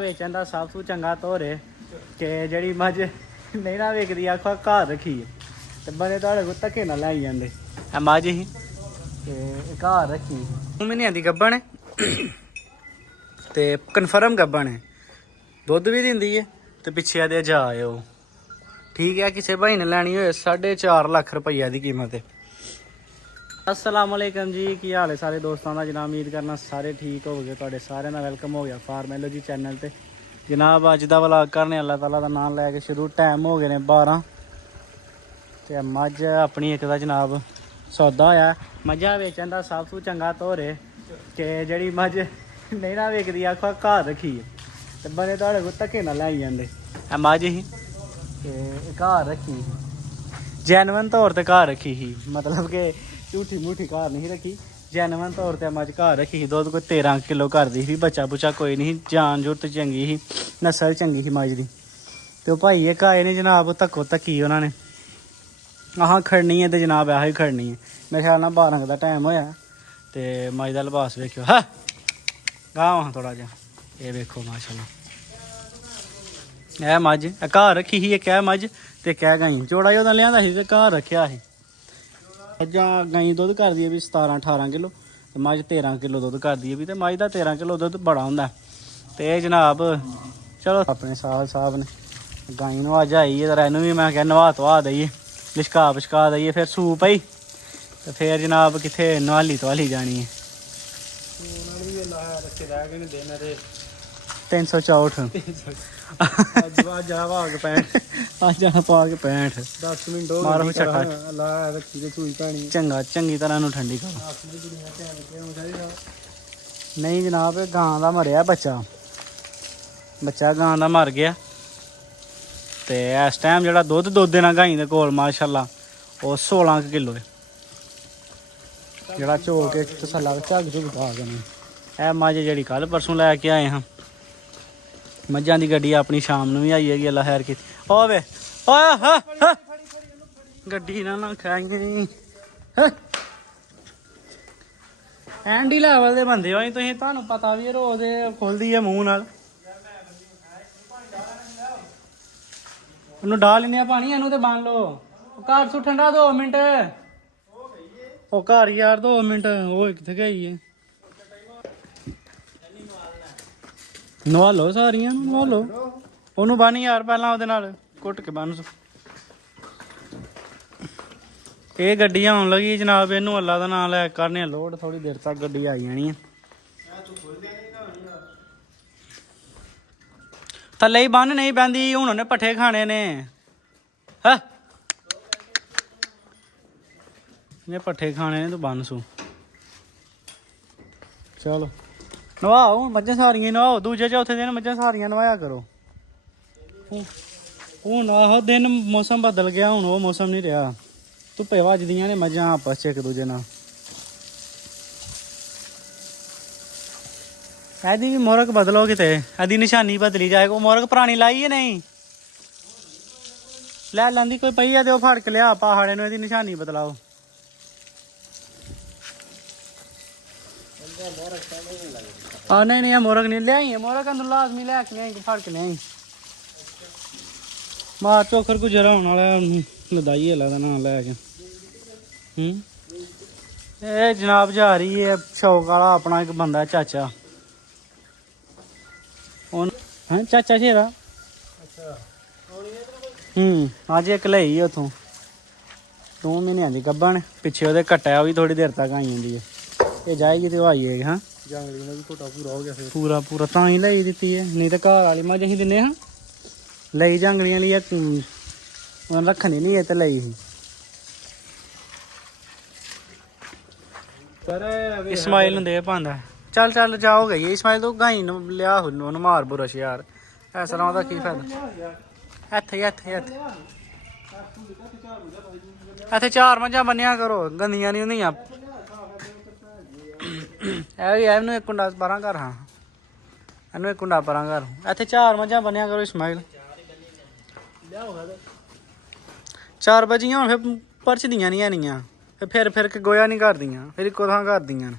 ਵੇਚਣ ਦਾ ਸਭ ਤੋਂ ਚੰਗਾ ਧੌਰ ਹੈ ਕਿ ਜਿਹੜੀ ਮੱਝ ਨਹੀਂ ਨਾ ਵਿਕਦੀ ਆਖੋ ਘਰ ਰੱਖੀ ਹੈ ਤੇ ਬੰਦੇ ਤੁਹਾਡੇ ਕੋਲ ਧੱਕੇ ਨਾਲ ਲੈ ਜਾਂਦੇ। ਇਹ ਮੱਝ ਹੀ ਤੇ ਘਰ ਰੱਖੀ ਮਹੀਨਿਆਂ ਦੀ ਗੱਭਣ ਤੇ ਕਨਫਰਮ ਗੱਭਣ ਹੈ, ਦੁੱਧ ਵੀ ਦਿੰਦੀ ਹੈ ਤੇ ਪਿੱਛੇ ਇਹਦੇ ਜਾ ਉਹ ਠੀਕ ਹੈ। ਕਿਸੇ ਭਾਈ ਨੇ ਲੈਣੀ ਹੋਏ 4.5 ਲੱਖ ਰੁਪਈਆ ਦੀ ਕੀਮਤ ਹੈ। अस्सलाम वालेकुम जी, की हाल है सारे दोस्तों का जनाब। उम्मीद करना सारे ठीक हो गए, तुहाडे सारे का वेलकम हो गया फार्मैलोजी चैनल ते जनाब। अज का व्लॉग करने अल्लाह ताला का नाम लैके शुरू। टाइम हो गए ने 12 ते मझ अपनी एक दा जनाब सौदा होया। मझां वेचण दा सब तो चंगा धौर है कि जिहड़ी मझ नहीं ना विकदी आखो घर रखी है ते बंदे तुहाडे कोल धक्के नाल लै जांदे। ਇਹ मझ ही ते घर रखी जैनवन तौर ते घर रखी ही, मतलब कि झूठी मूठी घर नहीं रखी, जैनवन तौर पर मझ घर रखी ही। दुध कोई 13 किलो घर दी ही, बच्चा बुच्चा कोई नहीं, जान जुरत चंगी ही, नस्ल चंगी ही मझ दी। तो भाई एक आए ने जनाब धक्को धक्की उन्होंने आह खड़नी है तो जनाब आह ही खड़नी है। मेरे ख्याल नाल 12 का टाइम होया तो मझ का लिबास वेखियो। हाँ गाँव हाँ थोड़ा जहा ये वेखो माशाल्लाह। यह मझ घर रखी ही, एक मझ तो एक गाई जोड़ा ही लिया ही घर रखा ही। अजा गाई दुध कर दी है भी 17-18 किलो तो मझ 13 किलो दुध कर दी है भी। तो मझ का 13 किलो दुध बड़ा होंगे तो जनाब चलो अपने साहब साहब ने गाई नवा आई है तो इनू भी मैं क्या नवा धवा दईए लिशका दईए फिर सूप आई तो फिर जनाब कितने नवाली धवाली जानी है। 364 चंगा चंगी तरह ठंडी करो। नहीं जनाब गां का मरिया बच्चा गां का मर गया तो इस टाइम जो दुध दुध देना गाई के कोल माशाल्लाह वो 16 किलो है जोड़ा चो के तसला झग झुग पा देनी। यह मझ जी कल परसों लैके आए हाँ। मझां की गड्डी अपनी शाम ਨੂੰ भी आई है अल्लाह खैर की होवे गड्डी ना खाई एंडी लैवल के बंदे हो तुसीं, तुहानूं पता भी रोज खुलदी है मूँह नाल। ਉਹਨੂੰ डाल लेने पानी ਇਹਨੂੰ ਤੇ बन लो घर सु ठंडा 2 मिनट ਉਹ घर यार 2 मिनट ਉਹ कित्थे गई है। नवा लो सारिया नवा लो ਉਹਨੂੰ बन यार पहला ਉਹਦੇ ਨਾਲ ਘੁੱਟ ਕੇ बन। ਇਹ ਗੱਡੀ ਆਉਣ ਲੱਗੀ ਜਨਾਬ, ਇਹਨੂੰ ਅੱਲਾ ਦਾ ਨਾਮ ਲੈ ਕਰਨੇ ਲੋਡ, ਥੋੜੀ ਦੇਰ ਤੱਕ ਗੱਡੀ ਆ ਜਾਣੀ ਹੈ। ਥੱਲੇ ਹੀ ਬੰਨ ਨਹੀਂ ਪੈਂਦੀ ਹੁਣ, ਉਹਨੇ ਪੱਠੇ ਖਾਣੇ ਨੇ। ਹਾਂ ਇਹ ਪੱਠੇ ਖਾਣੇ ਨੇ ਤੂੰ ਬੰਨ ਸੂ। ਚਲੋ ਨਵਾਓ ਮੱਝਾਂ ਸਾਰੀਆਂ ਨਵਾਓ, ਦੂਜੇ ਚੌਥੇ ਦਿਨ ਮੱਝਾਂ ਸਾਰੀਆਂ ਨਵਾਇਆ ਕਰੋ। ਹੁਣ ਆਹੋ ਦਿਨ ਮੌਸਮ ਬਦਲ ਗਿਆ, ਹੁਣ ਉਹ ਮੌਸਮ ਨਹੀਂ ਰਿਹਾ। ਧੁੱਪੇ ਵੱਜਦੀਆਂ ਨੇ ਮੱਝਾਂ ਆਪਸ 'ਚ ਇੱਕ ਦੂਜੇ ਨਾਲ। ਇਹਦੀ ਵੀ ਮੋਰਕ ਬਦਲੋ ਕਿਤੇ, ਇਹਦੀ ਨਿਸ਼ਾਨੀ ਬਦਲੀ ਜਾਏ। ਕੋਈ ਮੋਰਕ ਪੁਰਾਣੀ ਲਾਈ ਹੈ ਨਹੀਂ ਲੈ ਲੈਂਦੀ ਕੋਈ ਪਈ ਆ ਤੇ ਉਹ ਫੜ ਕੇ ਲਿਆ ਪਹਾੜੇ ਨੂੰ, ਇਹਦੀ ਨਿਸ਼ਾਨੀ ਬਦਲਾਓ। हाँ नहीं मोरक नहीं लियाई है, मोरक अंदर लाजमी लैके लियाई फड़ के लियाई। मार चोखर गुजरा होने वाला लदाई है ना लैके। ये जनाब जा रही है शौक वाला अपना एक बंदा चाचा हैं चाचा शेरा अज एक लई उतों 2 महीनों की गब्बन पिछे वो कट्टा भी थोड़ी देर तक आई जाती है। ये जाएगी तो आई है। हाँ पूरा हो गया पूरा पूरा ता ही लाई दी है, नहीं तो घर वाली मझ अं दिने हाँ लई जांगलियां लिए रखनी नहीं है तो लई ही। इस्माइल दे पांदा चल चल जा हो गई इस्माइल तो गाई लिया मार बुरश यार, ऐसा ना की फायदा। इत्थे 4 मझां बन्निया करो, गंदियां नहीं होंदियां। ਇਹਨੂੰ ਇੱਕ ਕੁੰਡਾ ਪਰਾਂ ਕਰ, ਹਾਂ ਇਹਨੂੰ ਇੱਕ ਕੁੰਡਾ ਪਰਾਂ ਕਰ। ਇੱਥੇ 4 ਮੱਝਾਂ ਬੰਨਿਆ ਕਰੋ ਇਸਮਾਈਲ। 4 ਵਜੀਆਂ ਹੁਣ ਫਿਰ ਪਰਚਦੀਆਂ ਨਹੀਂ ਆਣੀਆਂ, ਫਿਰ ਕੇ ਗੋਇਆ ਨਹੀਂ ਕਰਦੀਆਂ, ਫਿਰ ਇੱਕੋ ਥਾਂ ਕਰਦੀਆਂ।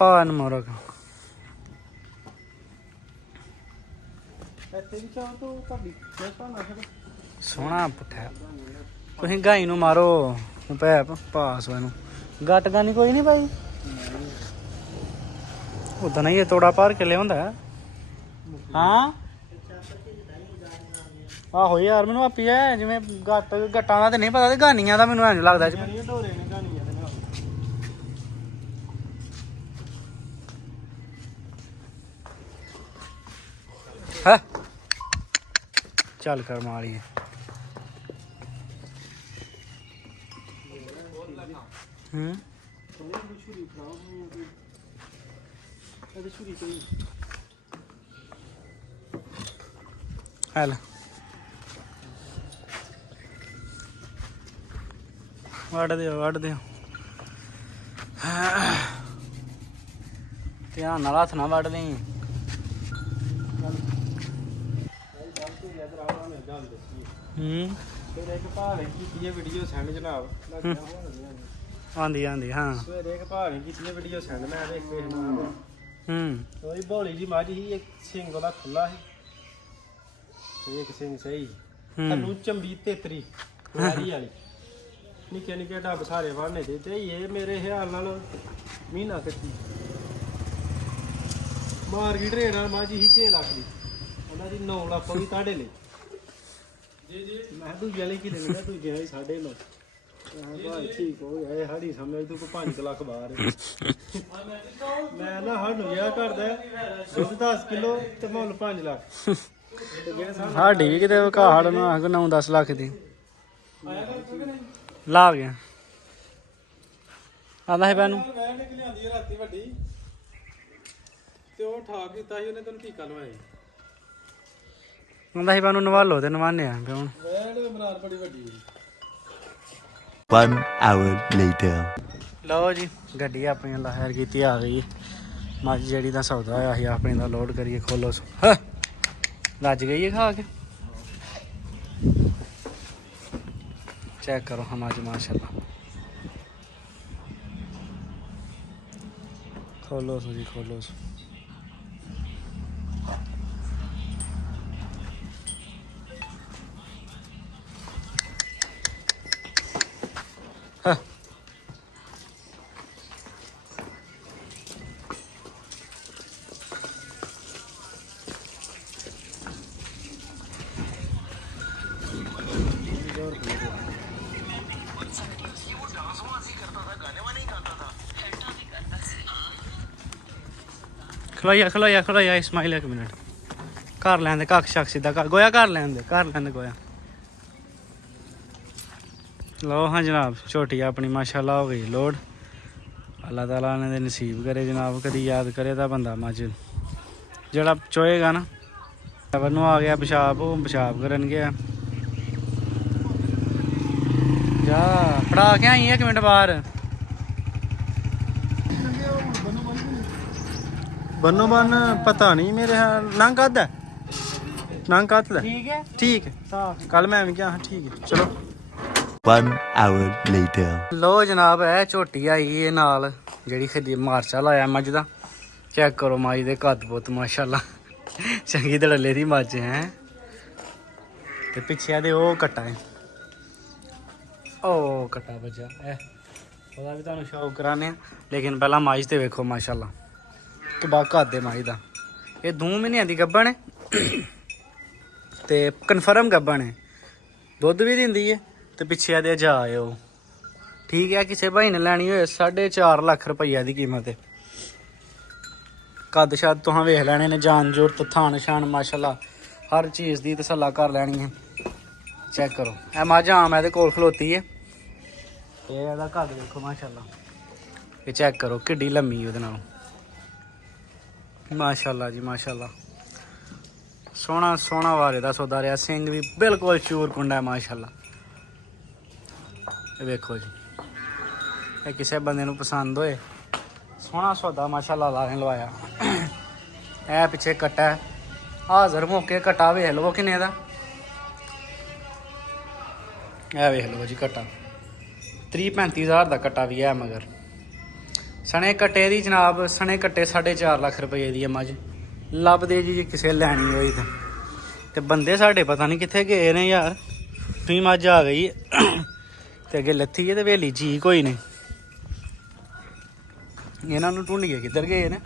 ਪਾਨ ਮੋਰਕ ਸੋਹਣਾ ਪੁੱਠਾ ਤੁਸੀਂ ਗਾਈ ਨੂੰ ਮਾਰੋ ਪੈਪ ਪਾਸ ਇਹਨੂੰ ਗੱਟ ਗਾਨੀ ਕੋਈ ਨਹੀਂ ਭਾਈ ਉਦਾਂ ਨਹੀਂ ਇਹ ਤੋੜਾ ਭਰ ਕੇ ਲਿਆਉਂਦਾ ਹਾਂ ਆਹੋ ਯਾਰ ਮੈਨੂੰ ਆਪੀ ਹੈ ਜਿਵੇਂ ਗੱਟਾਂ ਦਾ ਤੇ ਨਹੀਂ ਪਤਾ ਤੇ ਗਾਨੀਆਂ ਦਾ ਮੈਨੂੰ ਇੰਝ ਲੱਗਦਾ ਹੈ ਚੱਲ ਕਰ ਮਾਰੀ ਹੂੰ ਹੈਲ ਵੱਢ ਦਿਓ ਧਿਆਨ ਨਾਲ ਹੱਥ ਨਾ ਵੱਢ ਲਈ ਵੀਡੀਓ ਸੈਂਡ ਜਨਾਬ ਆਂਦੀ ਹਾਂ ਸਵੇਰੇ ਇੱਕ ਭਾਵੇਂ ਕੀਤੀ ਵੀਡੀਓ ਸੈਂਡ ਮੈਂ ਦੇਖ ਕੇ ਉਹਦੀ ਭੋਲੀ ਜੀ ਮੱਝ ਸੀ ਇੱਕ ਸਿੰਘ ਉਹਦਾ ਖੁੱਲਾ ਸੀ ਤੇ ਇੱਕ ਸਿੰਘ ਸਹੀ ਤੈਨੂੰ ਚੰਬੀ ਤੇਤਰੀ ਕੁਆਰੀ ਵਾਲੀ ਨਿੱਕੇ ਨਿੱਕੇ ਢੱਬ ਸਾਰੇ ਵੜਨੇ ਤੇ ਇਹ ਮੇਰੇ ਖਿਆਲ ਨਾਲ ਮਹੀਨਾ ਕੱਟੀ ਮਾਰਕੀਟ ਰੇਟ ਨਾਲ ਮੱਝ ਸੀ 6 ਲੱਖ ਦੀ ਉਹਨਾਂ ਦੀ 9 ਲੱਖ ਵੀ ਤੁਹਾਡੇ ਲਈ ਜੀ ਮੈਂ ਦੂਜੇ ਲਈ ਕੀ ਲੈਣਾ ਦੂਜੇ ਵਾਲੀ 9.5 ਭਾਈ ਠੀਕ ਹੋ ਗਿਆ ਇਹ ਸਾਡੀ ਸਮਝ ਤੂੰ 5 ਲੱਖ ਬਾਹਰ ਮੈਂ ਨਾ ਸਾਨੂੰ ਯਾ ਕਰਦਾ ਦੁੱਧ 10 ਕਿਲੋ ਤੇ ਮੁੱਲ 5 ਲੱਖ ਸਾਡੀ ਵੀ ਕਿਤੇ ਘਾੜ ਨਾ 9-10 ਲੱਖ ਦੀ ਲਾ ਗਿਆ ਆਂਦਾ ਹੈ ਪੈਨੂੰ ਮੈਂ ਨਿਕਲੀ ਆਂਦੀ ਰਾਤੀ ਵੱਡੀ ਤੇ ਉਹ ਠਾਕ ਕੀਤਾ ਸੀ ਉਹਨੇ ਤੈਨੂੰ ਟੀਕਾ ਲਵਾਇਆ ਆਂਦਾ ਹੈ ਪੈਨੂੰ ਨਵਾਲੋ ਤੇ ਨਵਾਨੇ ਆ ਹੁਣ ਵੈੜ ਬਨਾਰ ਬੜੀ ਵੱਡੀ 1 hour later ਲਓ ਜੀ ਗੱਡੀ ਆਪਣੀ ਲਹਿਰ ਕੀਤੀ ਆ ਗਈ ਮੱਝ ਜਿਹੜੀ ਦਾ ਸੌਦਾ ਹੋਇਆ ਸੀ ਆਪਣੀ ਦਾ ਲੋਡ ਕਰੀਏ ਖੋਲੋ ਲੱਜ ਗਈ ਹੈ ਖਾ ਕੇ ਚੈੱਕ ਕਰੋ ਹਮ ਅੱਜ ਮਾਸ਼ਾਅੱਲਾ ਖੋਲੋ ਜੀ ਖੋਲੋ ਖਲੋਇਆ ਇਸਮਾਈਲ ਇੱਕ ਮਿੰਟ ਕਰ ਲੈਂਦੇ ਕੱਖ ਸ਼ੱਕ ਸਿੱਧਾ ਕਰ ਗੋਇਆ ਕਰ ਲੈਂਦੇ ਗੋਇਆ ਲਓ ਹਾਂ ਜਨਾਬ ਛੋਟੀ ਆਪਣੀ ਮਾਸ਼ਾਅੱਲਾ ਹੋ ਗਈ ਲੋਡ ਅੱਲਾਹ ਤਾਲਾ ਨੇ ਦੇ ਨਸੀਬ ਕਰੇ ਜਨਾਬ ਕਦੀ ਯਾਦ ਕਰੇ ਤਾਂ ਬੰਦਾ ਮੱਝ ਜਿਹੜਾ ਚੋਏਗਾ ਨਾ ਨੂੰ ਆ ਗਿਆ ਪਿਸ਼ਾਬ ਉਹ ਪਿਸ਼ਾਬ ਕਰਨ ਗਿਆ ਜਾ ਫੜਾ ਕੇ ਆਈ 1 ਮਿੰਟ ਬਾਹਰ ਬੰਨੋ ਬੰਨ ਪਤਾ ਨਹੀਂ ਮੇਰੇ ਨੰਗ ਕੱਦ ਲੈ ਠੀਕ ਹੈ ਕੱਲ ਮੈਂ ਵੀ ਕਿਹਾ ਠੀਕ ਹੈ ਚਲੋ 1 hour later ਲੋ ਜਨਾਬ ਇਹ ਝੋਟੀ ਆਈ ਇਹ ਨਾਲ ਜਿਹੜੀ ਖਦੀ ਮਾਰਚਾ ਲਾਇਆ ਮੱਝ ਦਾ ਚੈੱਕ ਕਰੋ ਮੱਝ ਦੇ ਕੱਦ ਪੁੱਤ ਮਾਸ਼ਾਅੱਲਾ ਚੰਗੀ ਧੜੱਲੇ ਦੀ ਮੱਝ ਹੈ ਤੇ ਪਿੱਛੇ ਦੇ ਉਹ ਕੱਟਾ ਹੈ ਉਹ ਕੱਟਾ ਵੱਜਾ ਉਹਦਾ ਵੀ ਤੁਹਾਨੂੰ ਸ਼ੌਕ ਕਰਾਣੇ ਆ ਲੇਕਿਨ ਪਹਿਲਾਂ ਮੱਝ ਤੇ ਵੇਖੋ ਮਾਸ਼ਾਅੱਲਾ ਕਿੱਡਾ ਕੱਦ ਹੈ ਮੱਝ ਦਾ ਇਹ 2 ਮਹੀਨਿਆਂ ਦੀ ਗੱਭਣ ਹੈ ਤੇ ਕਨਫਰਮ ਗੱਭਣ ਹੈ ਦੁੱਧ ਵੀ ਦਿੰਦੀ ਹੈ ਤੇ ਪਿੱਛੇ ਇਹਦੇ ਜਾ ਉਹ ਠੀਕ ਹੈ ਕਿਸੇ ਭਾਈ ਨੇ ਲੈਣੀ ਹੋਏ 4.5 ਲੱਖ ਰੁਪਈਆ ਦੀ ਕੀਮਤ ਹੈ ਕੱਦ ਸ਼ਾਦ ਤੁਹਾਂ ਵੇਖ ਲੈਣੇ ਨੇ ਜਾਨ ਜ਼ਰੂਰਤ ਥਾਣ ਸ਼ਾਨ ਮਾਸ਼ਾਅੱਲਾ ਹਰ ਚੀਜ਼ ਦੀ ਤਸੱਲਾ ਕਰ ਲੈਣੀ ਹੈ ਚੈੱਕ ਕਰੋ ਇਹ ਮੱਝ ਆਮ ਇਹਦੇ ਕੋਲ ਖਲੋਤੀ ਹੈ ਤੇ ਇਹਦਾ ਕੱਦ ਦੇਖੋ ਮਾਸ਼ਾਅੱਲਾ ਇਹ ਚੈੱਕ ਕਰੋ ਕਿੱਡੀ ਲੰਮੀ ਉਹਦੇ ਨਾਲ ਮਾਸ਼ਾਅੱਲਾ ਜੀ ਮਾਸ਼ਾਅੱਲਾ ਸੋਹਣਾ ਵਾਰੇ ਦਾ ਸੌਦਾ ਰਿਹਾ ਸਿੰਘ ਵੀ ਬਿਲਕੁਲ ਚੂਰ ਕੁੰਡਾ ਹੈ ਮਾਸ਼ਾਅੱਲਾ ਇਹ ਵੇਖੋ ਜੀ ਇਹ ਕਿਸੇ ਬੰਦੇ ਨੂੰ ਪਸੰਦ ਹੋਏ ਸੋਹਣਾ ਸੌਦਾ ਮਾਸ਼ਾਅੱਲਾ ਲਾਰੇ ਲਵਾਇਆ ਇਹ ਪਿੱਛੇ ਕੱਟਾ ਹਾਜ਼ਰ ਮੌਕੇ ਕੱਟਾ ਵੇਖ ਲਵੋ ਕਿੰਨੇ ਦਾ ਇਹ ਵੇਖ ਲਵੋ ਜੀ ਕੱਟਾ 30-35 ਹਜ਼ਾਰ ਦਾ ਕੱਟਾ ਵੀ ਹੈ ਮਗਰ ਸਣੇ ਕੱਟੇ ਦੀ ਜਨਾਬ ਸਣੇ ਕੱਟੇ 4.5 ਲੱਖ ਰੁਪਏ ਦੀ ਹੈ ਮੱਝ ਲੱਭਦੇ ਜੀ ਜੇ ਕਿਸੇ ਲੈਣੀ ਹੋਈ ਤਾਂ ਤੇ ਬੰਦੇ ਸਾਡੇ ਪਤਾ ਨਹੀਂ ਕਿੱਥੇ ਗਏ ਨੇ ਯਾਰ। ਤੁਸੀਂ ਮੱਝ ਆ ਗਈ ਤੇ ਅੱਗੇ ਲੱਥੀ ਹੈ ਤੇ ਹਵੇਲੀ 'ਚ ਹੀ ਕੋਈ ਨਹੀਂ। ਇਹਨਾਂ ਨੂੰ ਢੂੰਡੀਏ ਕਿੱਧਰ ਗਏ ਨੇ।